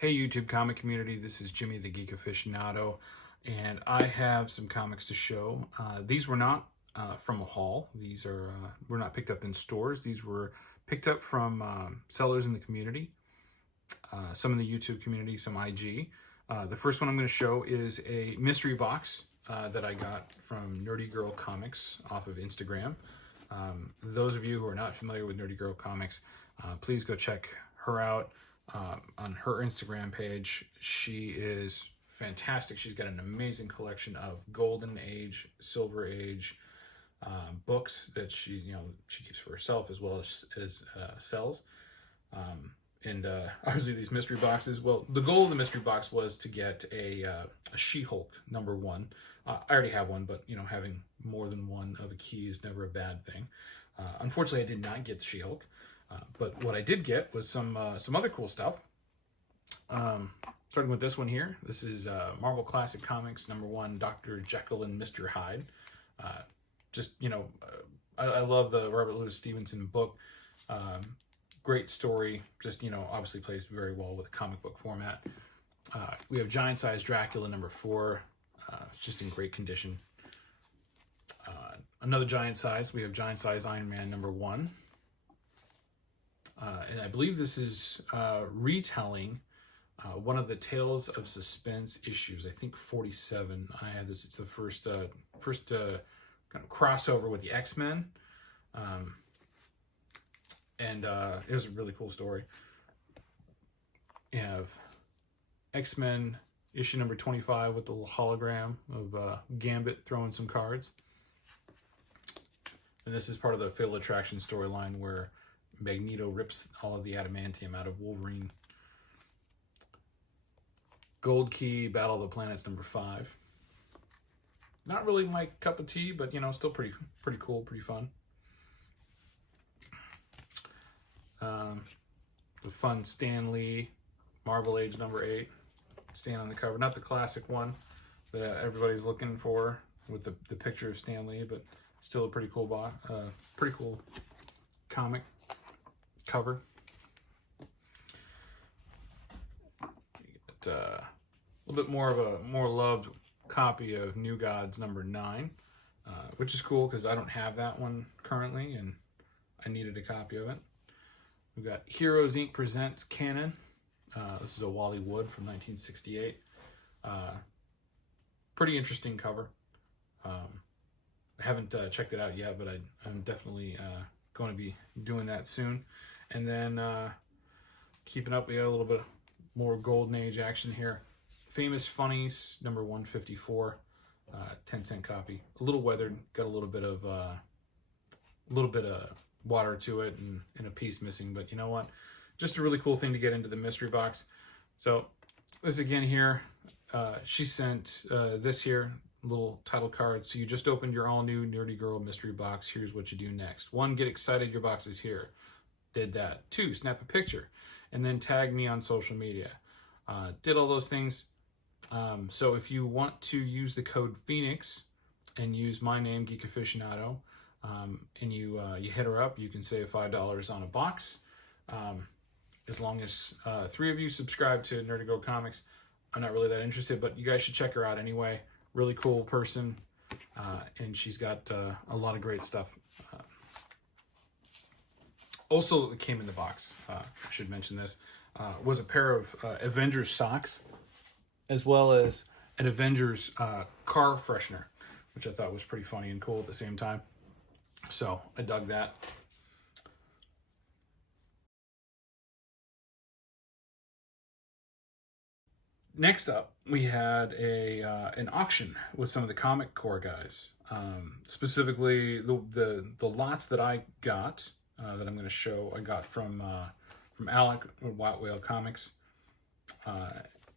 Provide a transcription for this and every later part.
Hey YouTube comic community, this is Jimmy the Geek Aficionado, and I have some comics to show. These were not from a haul. These were not picked up in stores. These were picked up from sellers in the community, some in the YouTube community, some IG. The first one I'm going to show is a mystery box that I got from Nerdy Girl Comics off of Instagram. Those of you who are not familiar with Nerdy Girl Comics, please go check her out. On her Instagram page. She is fantastic. She's got an amazing collection of Golden Age, Silver Age books that she keeps for herself as well as sells. And obviously these mystery boxes. Well, the goal of the mystery box was to get a She-Hulk #1. I already have one, but having more than one of a key is never a bad thing. Unfortunately, I did not get the She-Hulk. But what I did get was some other cool stuff. Starting with this one here. This is Marvel Classic Comics #1, Dr. Jekyll and Mr. Hyde. I love the Robert Louis Stevenson book. Great story. Just, obviously plays very well with a comic book format. We have Giant Size Dracula #4. Just in great condition. Another giant size. We have Giant Size Iron Man #1. And I believe this is retelling one of the Tales of Suspense issues. I think 47. I had this. It's the first kind of crossover with the X-Men, and it was a really cool story. You have X-Men issue number 25 with the little hologram of Gambit throwing some cards, and this is part of the Fatal Attraction storyline where Magneto rips all of the adamantium out of Wolverine. Gold Key, Battle of the Planets #5. Not really my cup of tea, but still pretty cool, pretty fun. The fun Stan Lee, Marvel Age #8. Stan on the cover, not the classic one that everybody's looking for with the picture of Stan Lee, but still a pretty cool pretty cool comic cover. Get a little bit more of a more loved copy of New Gods #9, which is cool because I don't have that one currently and I needed a copy of it. We've got Heroes Inc. Presents Canon. This is a Wally Wood from 1968. Pretty interesting cover. I haven't checked it out yet, but I'm definitely going to be doing that soon. And then keeping up, we got a little bit more Golden Age action here. Famous Funnies #154, 10-cent copy. A little weathered, got a little bit of water to it, and a piece missing. But you know what? Just a really cool thing to get into the mystery box. So this again here, she sent this here. Little title card. So you just opened your all new Nerdy Girl mystery box. Here's what you do next. 1, get excited, your box is here. Did that. 2, snap a picture and then tag me on social media. Did all those things. So if you want to use the code Phoenix and use my name, Geek Aficionado, and you hit her up, you can save $5 on a box. As long as 3 of you subscribe to Nerdy Girl Comics. I'm not really that interested, but you guys should check her out anyway. Really cool person, and she's got a lot of great stuff. Also, it came in the box, I should mention this, was a pair of Avengers socks, as well as an Avengers car freshener, which I thought was pretty funny and cool at the same time. So I dug that. Next up, we had an auction with some of the Comic Core guys. Specifically, the lots that I got that I'm going to show, I got from Alec at White Whale Comics,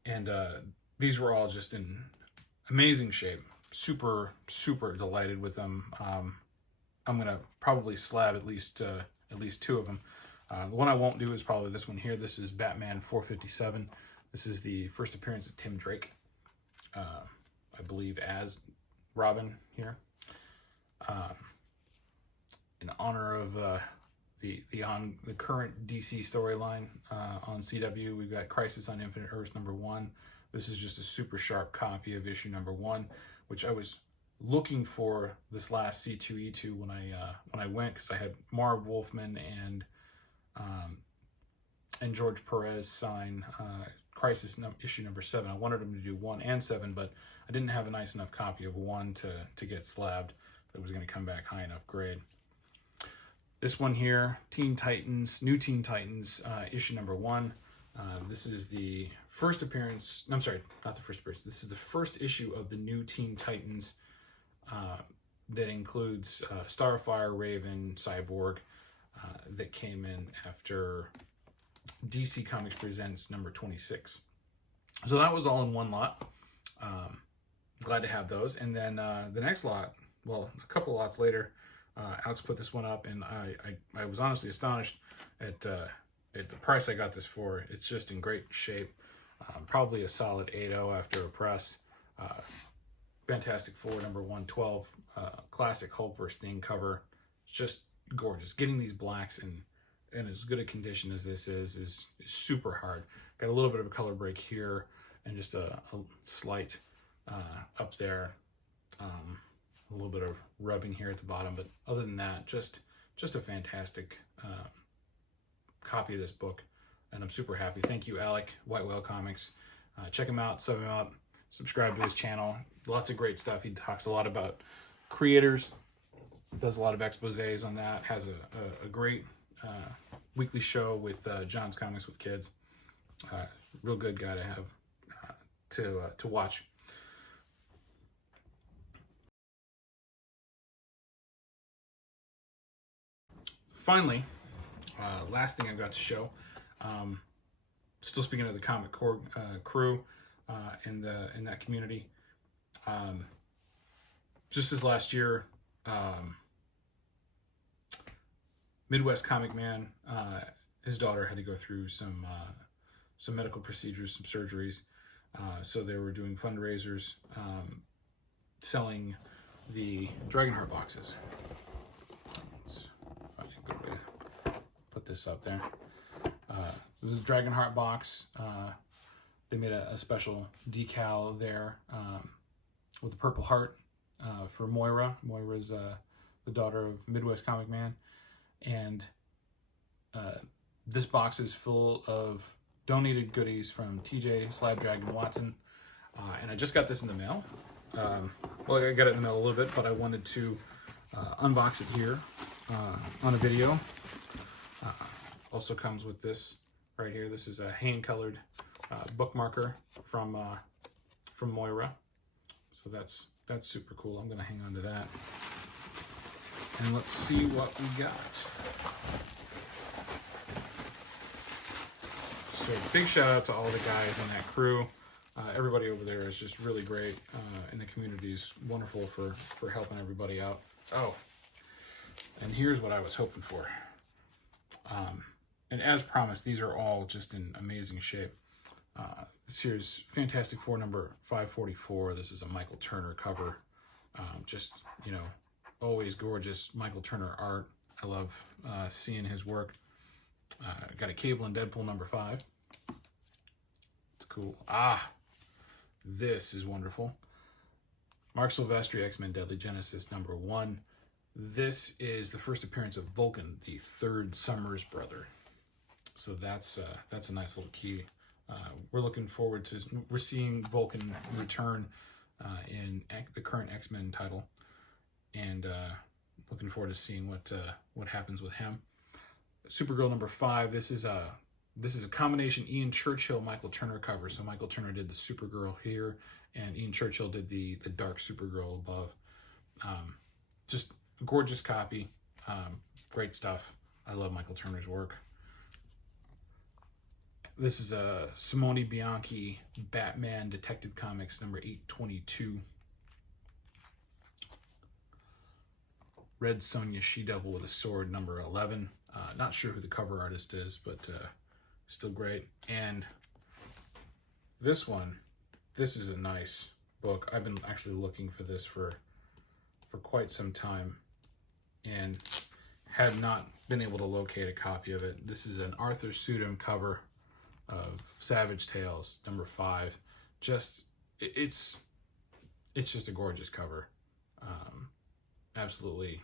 and these were all just in amazing shape. Super delighted with them. I'm going to probably slab at least 2 of them. The one I won't do is probably this one here. This is Batman 457. This is the first appearance of Tim Drake, I believe, as Robin here. In honor of the current DC storyline on CW. We've got Crisis on Infinite Earths #1. This is just a super sharp copy of issue #1, which I was looking for this last C2E2 when I went, because I had Marv Wolfman and George Perez sign Crisis issue #7. I wanted them to do 1 and 7, but I didn't have a nice enough copy of 1 to get slabbed that was going to come back high enough grade. This one here, Teen Titans, New Teen Titans, issue #1. This is the first appearance. No, I'm sorry, not the first appearance. This is the first issue of the New Teen Titans that includes Starfire, Raven, Cyborg, that came in after DC Comics Presents #26. So that was all in one lot. Glad to have those. And then the next lot, well, a couple lots later, Alex put this one up, and I was honestly astonished at the price I got this for. It's just in great shape. Probably a solid 8.0 after a press. Fantastic Four #112, classic Hulk vs. Thing cover. It's just gorgeous. Getting these blacks in as good a condition as this is super hard. Got a little bit of a color break here, and just a slight up there. A little bit of rubbing here at the bottom, but other than that, just a fantastic copy of this book, and I'm super happy. Thank you, Alec, White Whale Comics. Check him out, sub him out, subscribe to his channel. Lots of great stuff. He talks a lot about creators, does a lot of exposés on that, has a great weekly show with John's Comics with Kids. Real good guy to have to watch. Finally, last thing I've got to show, still speaking of the comic crew in that community, just this last year, Midwest Comic Man, his daughter had to go through some medical procedures, some surgeries, so they were doing fundraisers, selling the Dragonheart boxes. Good way to put this up there. This is a Dragonheart box. They made a special decal there with a purple heart for Moyra. Moyra's the daughter of Midwest Comic Man. And this box is full of donated goodies from TJ Slabdragon Watson. And I just got this in the mail. Well, I got it in the mail a little bit, but I wanted to unbox it here on a video. Also comes with this right here. This is a hand-colored bookmarker from Moyra. So that's super cool. I'm gonna hang on to that. And let's see what we got. So big shout out to all the guys in that crew. Everybody over there is just really great, and the community is wonderful for helping everybody out. Oh, and here's what I was hoping for. And as promised, these are all just in amazing shape. This here's Fantastic Four #544. This is a Michael Turner cover. Just, you know, always gorgeous Michael Turner art. I love seeing his work. Got a Cable and Deadpool #5. It's cool. This is wonderful. Mark Silvestri, X-Men Deadly Genesis #1. This is the first appearance of Vulcan, the third Summers brother. So that's a nice little key. We're looking forward to, we're seeing Vulcan return in the current X-Men title, and looking forward to seeing what happens with him. Supergirl #5. This is a combination Ian Churchill, Michael Turner cover. So Michael Turner did the Supergirl here, and Ian Churchill did the dark Supergirl above. Just a gorgeous copy. Great stuff. I love Michael Turner's work. This is a Simone Bianchi Batman Detective Comics #822. Red Sonja She-Devil with a Sword #11. Not sure who the cover artist is, but still great. And this one, this is a nice book. I've been actually looking for this for quite some time, and had not been able to locate a copy of it. This is an Arthur Sudum cover of Savage Tales #5. It's just a gorgeous cover. Absolutely.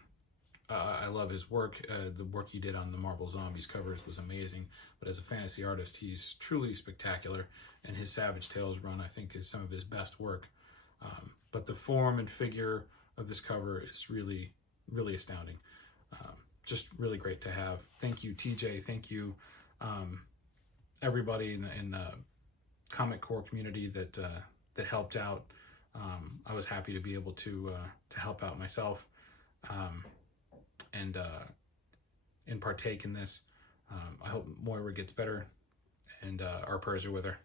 I love his work. The work he did on the Marvel Zombies covers was amazing. But as a fantasy artist, he's truly spectacular. And his Savage Tales run, I think, is some of his best work. But the form and figure of this cover is really, really astounding. Just really great to have. Thank you, TJ. Thank you, everybody in the Comic Core community that helped out. I was happy to be able to help out myself and partake in this. I hope Moyra gets better, and our prayers are with her.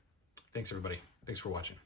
Thanks, everybody. Thanks for watching.